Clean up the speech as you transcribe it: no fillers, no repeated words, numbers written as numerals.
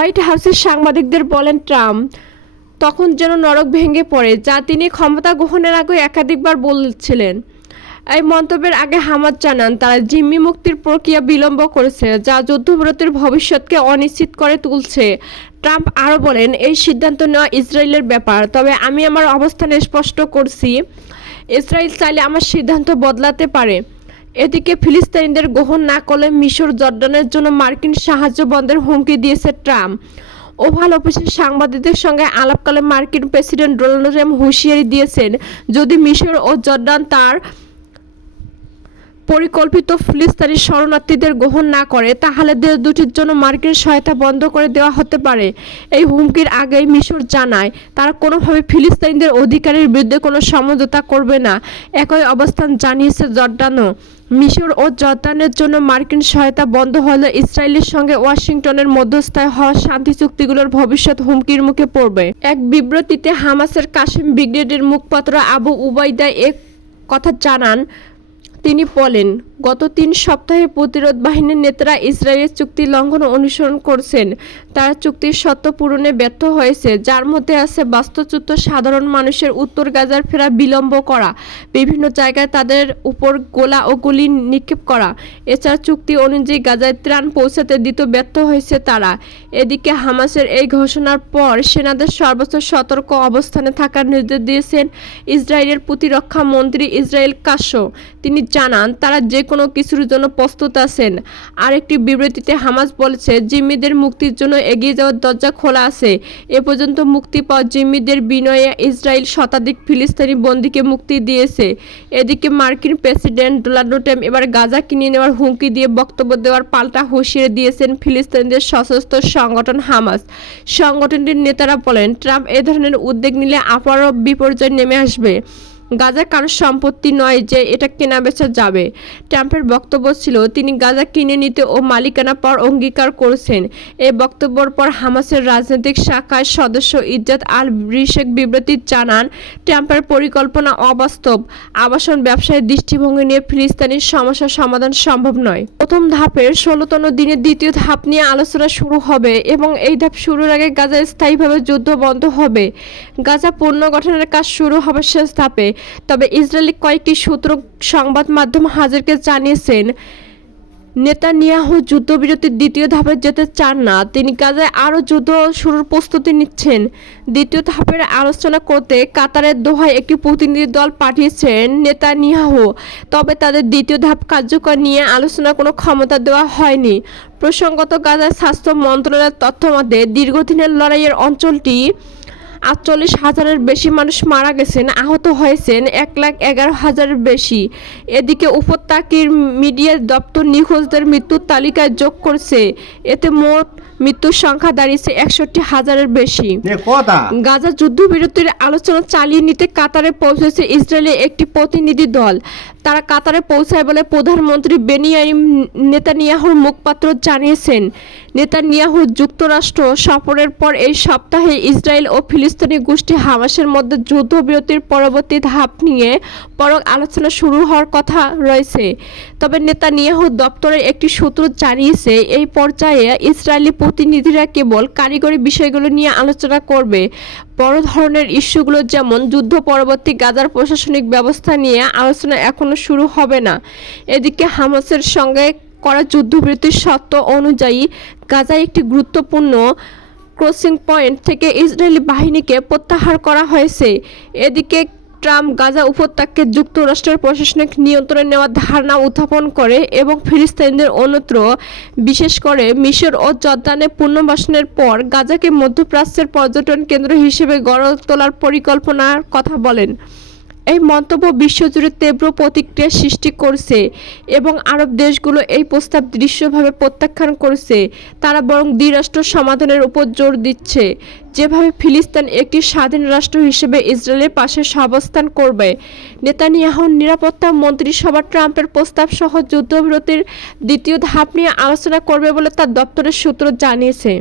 White হাউসের সাংবাদিকদের বলেন ট্রাম্প তখন যেন নরক ভেঙে পড়ে, যা তিনি ক্ষমতা গ্রহণের আগে একাধিকবার বলছিলেন। এই মন্তব্যের আগে হামাস জানান তারা জিম্মি মুক্তির প্রক্রিয়া বিলম্ব করেছে, যা যুদ্ধবিরতির ভবিষ্যৎকে অনিশ্চিত করে তুলছে। ট্রাম্প আরও বলেন, এই সিদ্ধান্ত নেওয়া ইসরায়েলের ব্যাপার, তবে আমি আমার অবস্থান স্পষ্ট করছি। ইসরায়েল চাইলে আমার সিদ্ধান্ত বদলাতে পারে। এদিকে ফিলিস্তিনিদের গ্রহণ না করলে মিশর জর্ডানের জন্য মার্কিন সাহায্য বন্ধের হুমকি দিয়েছে ট্রাম্প। ওভাল অফিসের সাংবাদিকদের সঙ্গে আলাপকালে মার্কিন প্রেসিডেন্ট ডোনাল্ড ট্রাম্প হুঁশিয়ারি দিয়েছেন, যদি মিশর ও জর্ডান তার পরিকল্পিত ফিলিস্তিনি শরণার্থীদের গ্রহণ না করে, তাহলে দেশ দুটির জন্য মার্কিন সহায়তা বন্ধ করে দেওয়া হতে পারে। এই হুমকির আগেই মিশর জানায় তারা কোনোভাবে ফিলিস্তিনিদের অধিকারের বিরুদ্ধে কোনো সমঝোতা করবে না। একই অবস্থান জানিয়েছে জর্ডানও। মিশর ও জর্ডানের জন্য মার্কিন সহায়তা বন্ধ হলে ইসরায়েলের সঙ্গে ওয়াশিংটনের মধ্যস্থায় হওয়া শান্তি চুক্তিগুলোর ভবিষ্যৎ হুমকির মুখে পড়বে। এক বিবৃতিতে হামাসের কাসেম ব্রিগেডের মুখপাত্র আবু উবাইদা এ কথা জানান। তিনি বলেন, গত 3 সপ্তাহে প্রতিরোধ বাহিনীর নেতারা ইসরায়েলের চুক্তি লঙ্ঘন অনুসরণ করছেন। তারা চুক্তির শর্ত পূরণে ব্যর্থ হয়েছে, যার মধ্যে আছে বাস্তুচ্যুত সাধারণ মানুষের উত্তর গাজার ফেরা বিলম্ব করা, বিভিন্ন জায়গায় তাদের উপর গোলা ও গুলি নিক্ষেপ করা। এছাড়া চুক্তি অনুযায়ী গাজায় ত্রাণ পৌঁছাতে দিতে ব্যর্থ হয়েছে তারা। এদিকে হামাসের এই ঘোষণার পর সেনাদের সর্বোচ্চ সতর্ক অবস্থানে থাকার নির্দেশ দিয়েছেন ইসরায়েলের প্রতিরক্ষা মন্ত্রী ইসরায়েল কাটজ। তিনি জানান তারা যে কোনো কিছুর জন্য প্রস্তুত আছেন। আরেকটি বিবৃতিতে হামাস বলেছে, জিম্মিদের মুক্তির জন্য এগিয়ে যাওয়ার দরজা খোলা আছে। এ পর্যন্ত মুক্তি পাওয়া জিম্মিদের বিনিময়ে ইসরায়েল শতাধিক ফিলিস্তিনি বন্দীকে মুক্তি দিয়েছে। এদিকে মার্কিন প্রেসিডেন্ট ডোনাল্ড ট্রাম্প এবার গাজা কিনে নেওয়ার হুমকি দিয়ে বক্তব্য দেওয়ার পাল্টা হুঁশিয়ারি দিয়েছেন ফিলিস্তিনিদের সশস্ত্র সংগঠন হামাস। সংগঠনটির নেতারা বলেন, ট্রাম্প এ ধরনের উদ্যোগ নিলে আবারও বিপর্যয় নেমে আসবে। গাজা কারোর সম্পত্তি নয় যে এটা কেনাবেচা যাবে। ট্রাম্পের বক্তব্য ছিল তিনি গাজা কিনে নিতে ও মালিকানা পাওয়ার অঙ্গীকার করেছেন। এই বক্তব্যের পর হামাসের রাজনৈতিক শাখার সদস্য ইজ্জাত আল রিশেক বিবৃতি জানান, ট্রাম্পের পরিকল্পনা অবাস্তব। আবাসন ব্যবসায়ের দৃষ্টিভঙ্গি নিয়ে ফিলিস্তিনির সমস্যার সমাধান সম্ভব নয়। প্রথম ধাপের 16তম দিনের দ্বিতীয় ধাপ নিয়ে আলোচনা শুরু হবে এবং এই ধাপ শুরুর আগে গাজায় স্থায়ীভাবে যুদ্ধ বন্ধ হবে। গাজা পুনর্গঠনের কাজ শুরু হবে শেষ ধাপে। তবে ইসরায়েলি কয়েকটি সূত্র সংবাদ মাধ্যম হাজারকে জানিয়েছেন, নেতানিয়াহু যুদ্ধবিরতির দ্বিতীয় ধাপে যেতে চান না। তিনি গাজায় আরও যুদ্ধ শুরুর প্রস্তুতি নিচ্ছেন। দ্বিতীয় ধাপের আলোচনা করতে কাতারের দোহায় একটি প্রতিনিধি দল পাঠিয়েছেন নেতানিয়াহু, তবে তাদের দ্বিতীয় ধাপ কার্যকর নিয়ে আলোচনার কোনো ক্ষমতা দেওয়া হয়নি। প্রসঙ্গত, গাজার স্বাস্থ্য মন্ত্রণালয়ের তথ্যমতে দীর্ঘদিনের লড়াইয়ের অঞ্চলটি 48,000-এর বেশি মানুষ মারা গেছেন, আহত হয়েছেন 1,11,000-এর বেশি। এদিকে উপত্যকার মিডিয়া দপ্তর নিখোঁজদের মৃত্যুর তালিকায় যোগ করছে। এতে মোট মৃত্যুর সংখ্যা দাঁড়িয়েছে 61,000-এর বেশি। গাজা যুদ্ধবিরতির আলোচনা চালিয়ে নিতে কাতারে পৌঁছেছে ইসরায়েলের একটি প্রতিনিধি দল। তারা কাতারে পৌঁছায় বলে প্রধানমন্ত্রী বেনিয়ামিন নেতানিয়াহুর মুখপাত্র জানিয়েছেন। নেতানিয়াহু যুক্তরাষ্ট্র সফরের পর এই সপ্তাহে ইসরায়েল ও ফিলিস্তিনি গোষ্ঠী হামাসের মধ্যে যুদ্ধবিরতির পরবর্তী ধাপ নিয়ে পরখ আলোচনা শুরু হওয়ার কথা রয়েছে। তবে নেতানিয়াহু দপ্তরের একটি সূত্র জানিয়েছে, এই পর্যায়ে ইসরায়েলি প্রতিনিধিরা কেবল কারিগরি বিষয়গুলো নিয়ে আলোচনা করবে। বড় ধরনের ইস্যুগুলো যেমন যুদ্ধ পরবর্তী গাজার প্রশাসনিক ব্যবস্থা নিয়ে আলোচনা এখনো শুরু হবে না। এদিকে হামাসের সঙ্গে করা যুদ্ধবিরতির শর্ত অনুযায়ী গাজায় একটি গুরুত্বপূর্ণ ক্রসিং পয়েন্ট থেকে ইসরায়েলি বাহিনীকে প্রত্যাহার করা হয়েছে। এদিকে ট্রাম্প গাজা উপত্যকাকে যুক্তরাষ্ট্রের প্রশাসনিক নিয়ন্ত্রণে নেওয়ার ধারণা উত্থাপন করে এবং ফিলিস্তিনিদের অন্যত্র, বিশেষ করে মিশর ও জর্দানে পুনর্বাসনের পর গাজাকে মধ্যপ্রাচ্যের পর্যটন কেন্দ্র হিসেবে গড়ে তোলার পরিকল্পনার কথা বলেন। এই মন্তব্য বিশ্বজুড়ে তীব্র প্রতিক্রিয়া সৃষ্টি করছে এবং আরব দেশগুলো এই প্রস্তাব দৃশ্যভাবে প্রত্যাখ্যান করছে। তারা বরং দ্বিরাষ্ট্র সমাধানের উপর জোর দিচ্ছে, যেভাবে ফিলিস্তিন একটি স্বাধীন রাষ্ট্র হিসেবে ইসরায়েলের পাশে অবস্থান করবে। নেতানিয়াহুর নিরাপত্তা মন্ত্রিসভা ট্রাম্পের প্রস্তাব সহ যুদ্ধবিরতির দ্বিতীয় ধাপ নিয়ে আলোচনা করবে বলে তার দপ্তরের সূত্র জানিয়েছে।